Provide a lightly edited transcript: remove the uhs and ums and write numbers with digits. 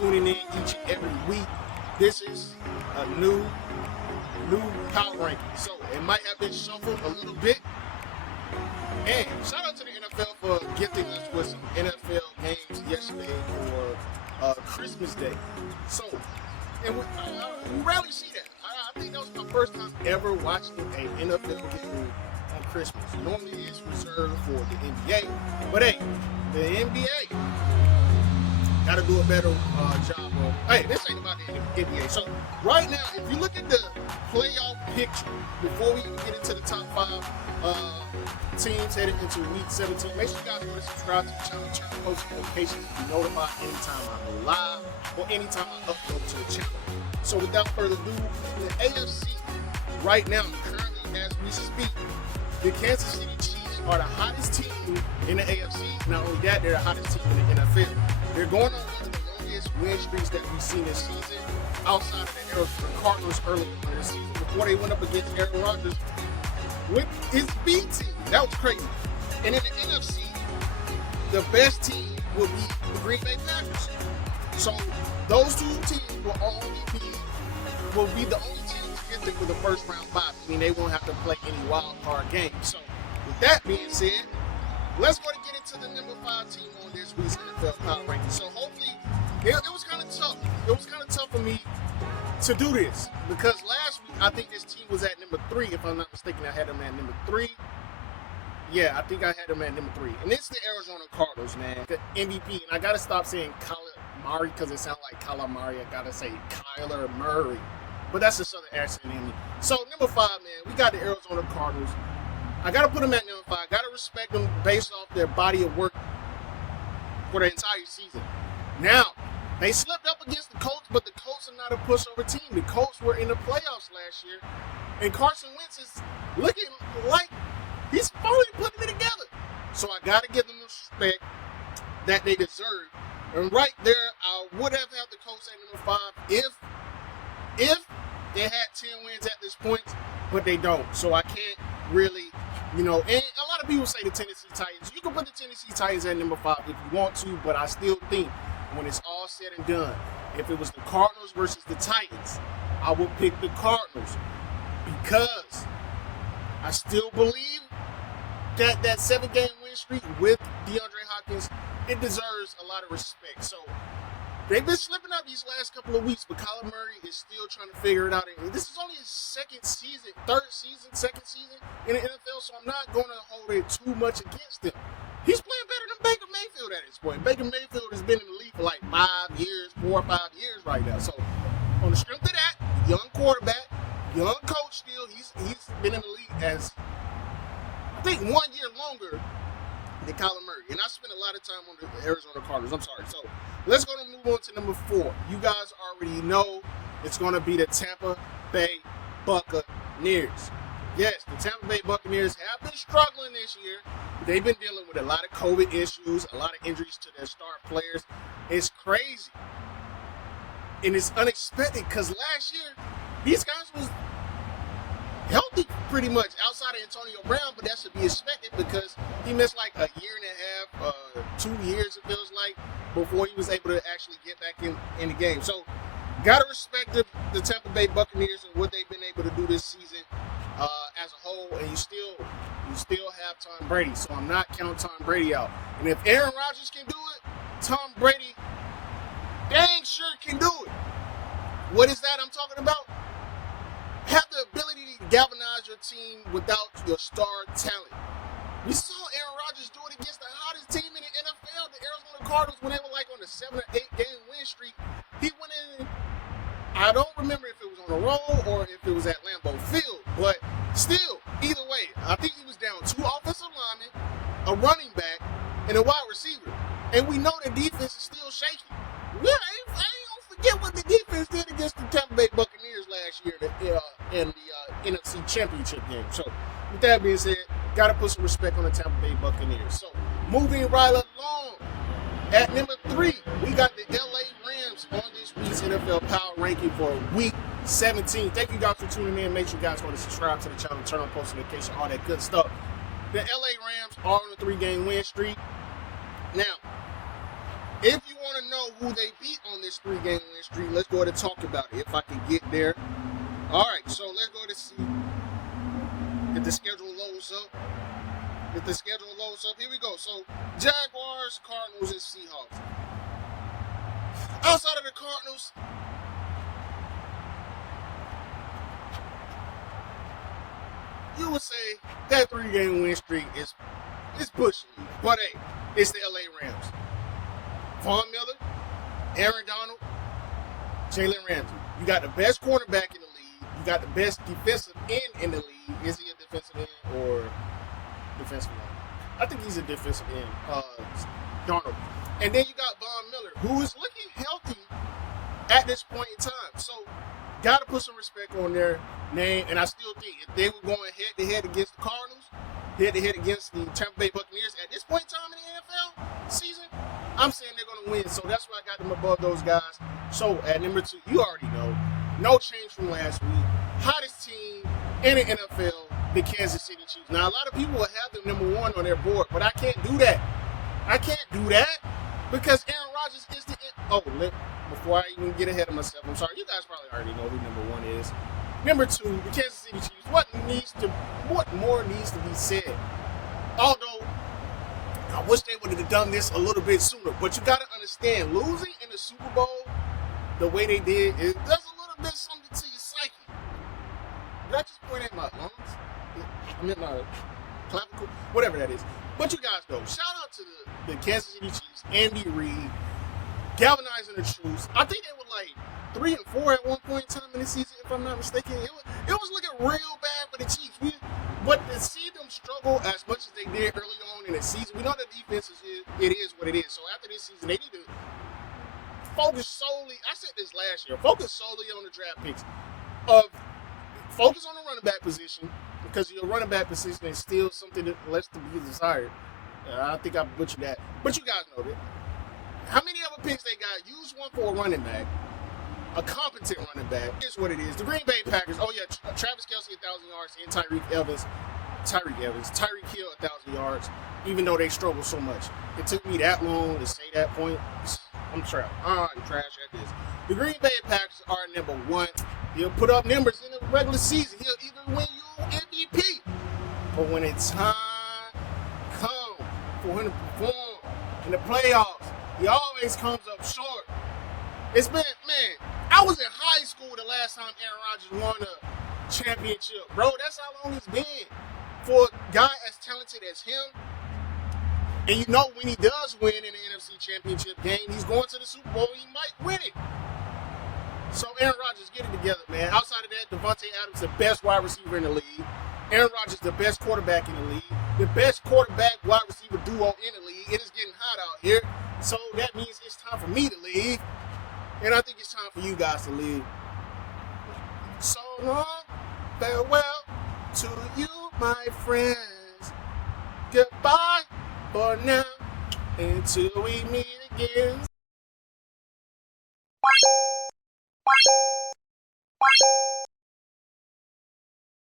tuning in each and every week. This is a new power ranking. So it might have been shuffled a little bit. And shout out to the NFL for gifting us with some NFL games yesterday for Christmas Day. So, and we rarely see that. I think that was my first time ever watching an NFL game on Christmas. Normally it's reserved for the NBA, but hey, the NBA got to do a better job of. Hey, this ain't about the NBA. So right now, if you look at the playoff picture before we even get into the top 5 teams headed into week 17, make sure you guys go to subscribe to the channel, turn on post notifications to be notified anytime I go live or anytime I upload to the channel. So without further ado, the AFC right now, currently as we speak, the Kansas City Chiefs are the hottest team in the AFC. Not only that, they're the hottest team in the NFL. They're going on one of the longest win streaks that we've seen this season, outside of the Arizona Cardinals early in the season before they went up against Aaron Rodgers with his B team. That was crazy. And in the NFC, the best team will be the Green Bay Packers. So those two teams will be the only teams to get there for the first round bye. I mean, they won't have to play any wild card games. So with that being said, let's go to get into the number 5 team on this week's NFL Power Ranking. So hopefully, it was kind of tough. It was kind of tough for me to do this because last week I think this team was at number 3. If I'm not mistaken, I had them at number 3. Yeah, I think I had them at number 3. And it's the Arizona Cardinals, man. The MVP. And I got to stop saying Kyler Murray because it sounds like calamari. I got to say Kyler Murray. But that's a southern accent in me. So, number 5, man, we got the Arizona Cardinals. I got to put them at number 5. I got to respect them based off their body of work for the entire season. Now, they slipped up against the Colts, but the Colts are not a pushover team. The Colts were in the playoffs last year, and Carson Wentz is looking like he's finally putting it together. So I got to give them the respect that they deserve. And right there, I would have had the Colts at number 5 if they had 10 wins at this point, but they don't. So I can't really, and a lot of people say the Tennessee Titans. You can put the Tennessee Titans at number 5 if you want to, but I still think when it's all said and done, if it was the Cardinals versus the Titans, I would pick the Cardinals because I still believe that 7-game win streak with DeAndre Hopkins, it deserves a lot of respect. So they've been slipping up these last couple of weeks, but Kyler Murray is still trying to figure it out. And this is only his second season in the NFL, so I'm not going to hold it too much against him. He's playing better than Baker Mayfield at this point. Baker Mayfield has been in the league for like 4 or 5 years right now. So on the strength of that, young quarterback, young coach still, he's been in the league as, I think, 1 year longer than Kyler Murray. And I spent a lot of time on the Arizona Cardinals. I'm sorry. So let's go and move on to number 4. You guys already know it's going to be the Tampa Bay Buccaneers. Yes, the Tampa Bay Buccaneers have been struggling this year. They've been dealing with a lot of COVID issues, a lot of injuries to their star players. It's crazy. And it's unexpected because last year, these guys was healthy pretty much outside of Antonio Brown, but that should be expected because he missed like a year and a half, 2 years it feels like, before he was able to actually get back in the game. So, gotta respect the Tampa Bay Buccaneers and what they've been able to do this season as a whole, and you still have Tom Brady, so I'm not counting Tom Brady out. And if Aaron Rodgers can do it, Tom Brady dang sure can do it. What is that I'm talking about? Have the ability to galvanize your team without your star talent. We saw Aaron Rodgers do it against the hottest team in the NFL, the Arizona Cardinals, when they were like on a 7 or 8 game win streak. He went in, I don't remember if it was on the road or if it was at Lambeau Field, but still, either way, I think he was down 2 offensive linemen, a running back, and a wide receiver. And we know the defense is still shaky. Yeah, I ain't gonna forget what the defense did against the Tampa Bay Buccaneers last year in the NFC Championship game. So, with that being said, got to put some respect on the Tampa Bay Buccaneers. So, moving right along, at number 3, we got the LA Rams on this week's NFL Power Ranking for Week 17. Thank you guys for tuning in. Make sure you guys go to subscribe to the channel, turn on post notifications, all that good stuff. The LA Rams are on a 3-game win streak. Now, If you want to know who they beat on this 3-game win streak, let's go ahead and talk about it. If I can get there. All right, so let's go to see if the schedule loads up. Here we go. So Jaguars, Cardinals, and Seahawks. Outside of the Cardinals, you would say that 3-game win streak is bushing. But hey, it's the LA Rams. Von Miller, Aaron Donald, Jalen Ramsey. You got the best cornerback in the league. You got the best defensive end in the league. Is he a defensive end or defensive end? I think he's a defensive end. Donald. And then you got Von Miller, who is looking healthy at this point in time. So, got to put some respect on their name. And I still think if they were going head-to-head against the Cardinals, head-to-head against the Tampa Bay Buccaneers at this point in time in the NFL season, I'm saying they're going to win. So, that's why I got them above those guys. So, at number 2, you already know, no change from last week. Hottest team in the NFL, the Kansas City Chiefs. Now, a lot of people will have them number 1 on their board, but I can't do that. Because Aaron Rodgers is the before I even get ahead of myself, I'm sorry, you guys probably already know who number 1 is. Number 2, the Kansas City Chiefs. What more needs to be said? Although, I wish they would have done this a little bit sooner. But you got to understand, losing in the Super Bowl the way they did, it does a little bit something to your psyche. Did I just point at my lungs? I meant my clavicle? Whatever that is. But you guys know, shout out to the Kansas City Chiefs, Andy Reid, galvanizing the troops. I think they were like 3-4 at one point in time in the season, if I'm not mistaken. It was looking real bad for the Chiefs. But to see them struggle as much as they did early on in the season, we know the defense is what it is. So after this season, they need to focus solely. I said this last year. Focus solely on the draft picks. Focus on the running back position, because your running back position is still something that less to be desired. I think I butchered that. But you guys know that. How many other picks they got? Use one for a running back. A competent running back. Here's what it is. The Green Bay Packers. Oh, yeah. Travis Kelce, 1,000 yards. And Tyreek Hill, 1,000 yards. Even though they struggle so much. It took me that long to say that point. I'm trash. I'm trash at this. The Green Bay Packers are number 1. He'll put up numbers in the regular season. He'll even win you MVP. But when it's time comes for him to perform in the playoffs, he always comes up short. It's been, man, I was in high school the last time Aaron Rodgers won a championship. Bro, that's how long it's been. For a guy as talented as him, and you know when he does win in the NFC Championship game, he's going to the Super Bowl, he might win it. So Aaron Rodgers, get it together, man. Outside of that, Devontae Adams, the best wide receiver in the league. Aaron Rodgers, the best quarterback in the league. The best quarterback wide receiver duo in the league. It is getting hot out here. So that means it's time for me to leave. And I think it's time for you guys to leave. So long, farewell to you, my friends. Goodbye for now, until we meet again.